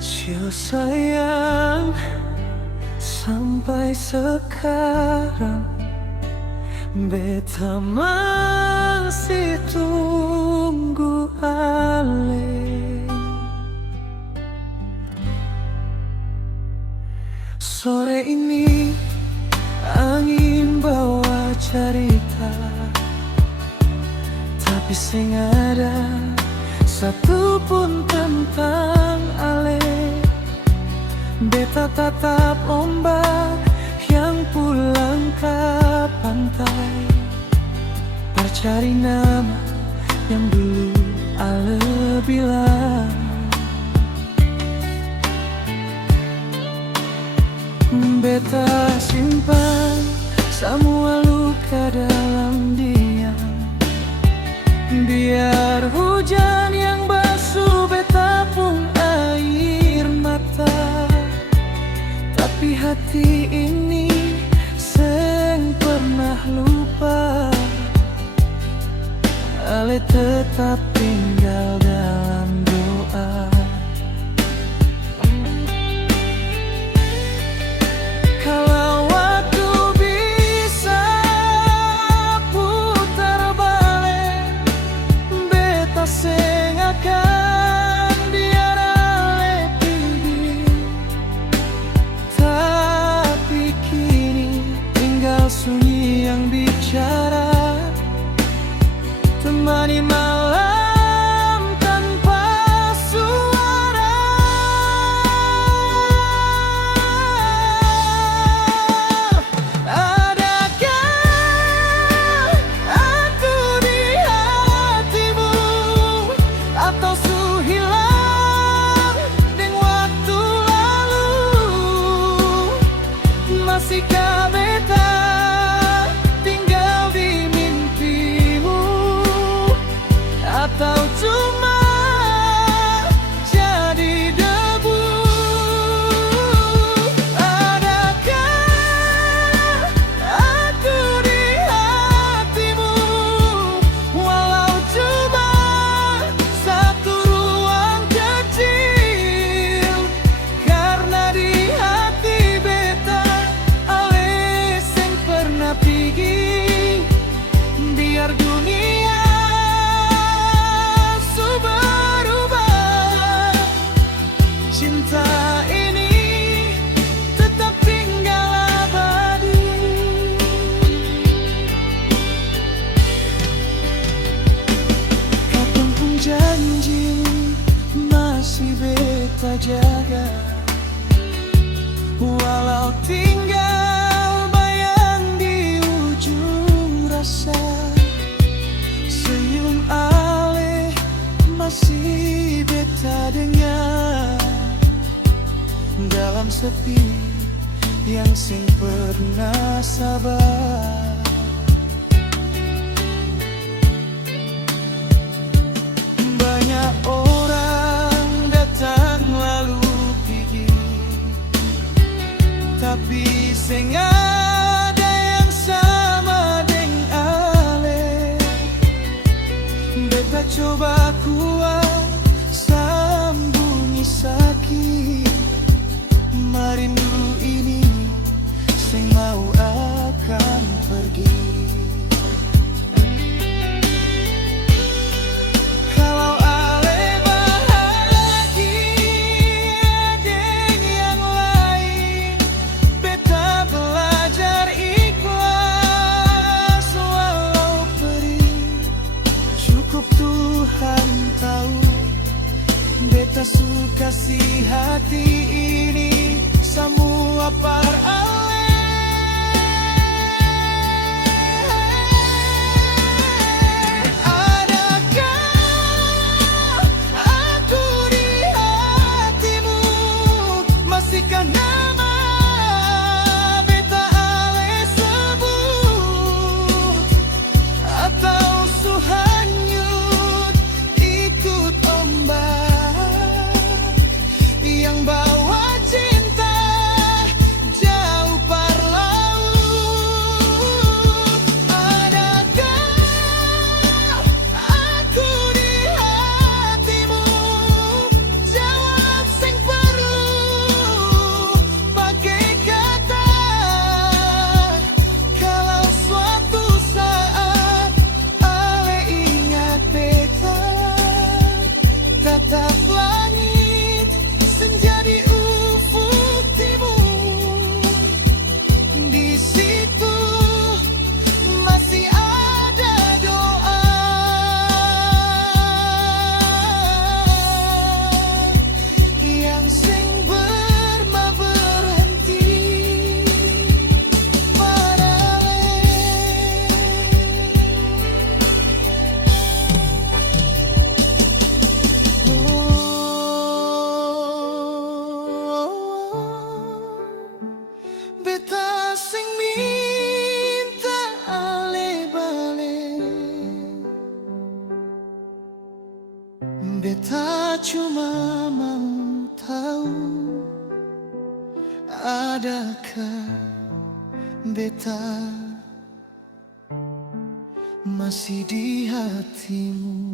Cio sayang, sampai sekarang beta masih tunggu ale. Sore ini angin bawa cerita, tapi sing ada satu pun tentang ale. Beta tatap ombak yang pulang ke pantai, percari nama yang dulu ale bilang. Beta simpan semua luka dalam diam, biar hujan yang basuh beta pun air mata. Tapi hati ini seng pernah lupa, ale tetap tinggal dalam doa. Kalau waktu bisa putar balik, beta seng akan biar ale pergi. Tapi kini tinggal sunyi yang bicara, temani malam tanpa suara. Adakah aku di hatimu, atau su hilang dengan waktu lalu? Masihkah beta tinggal di mimpimu, atau cuma jadi debu? Adakah aku di hatimu, walau cuma satu ruang kecil? Karena di hati beta ale seng pernah pergi, biar dunia berubah, cinta ini tetap tinggal abadi. Kapanpun janji masih beta jaga, walau tinggal bayang di ujung rasa. Senyum ale masih beta dengar dalam sepi yang sing pernah sabar. Banyak orang datang lalu pergi, tapi sing ada yang sama deng ale. Beta coba kuat sambungi sakit, merindu ini sing mau akan pergi. Kalau ale bahagia deng yang lain, beta belajar ikhlas walau perih. Cukup Tuhan tahu, beta suka si hati ini semua par ale. Adakah aku di hatimu, masihkah nama beta ale sebut, atau su hanyut ikut ombak yang bawa cinta Beta cuma mau tahu, adakah beta masih di hatimu?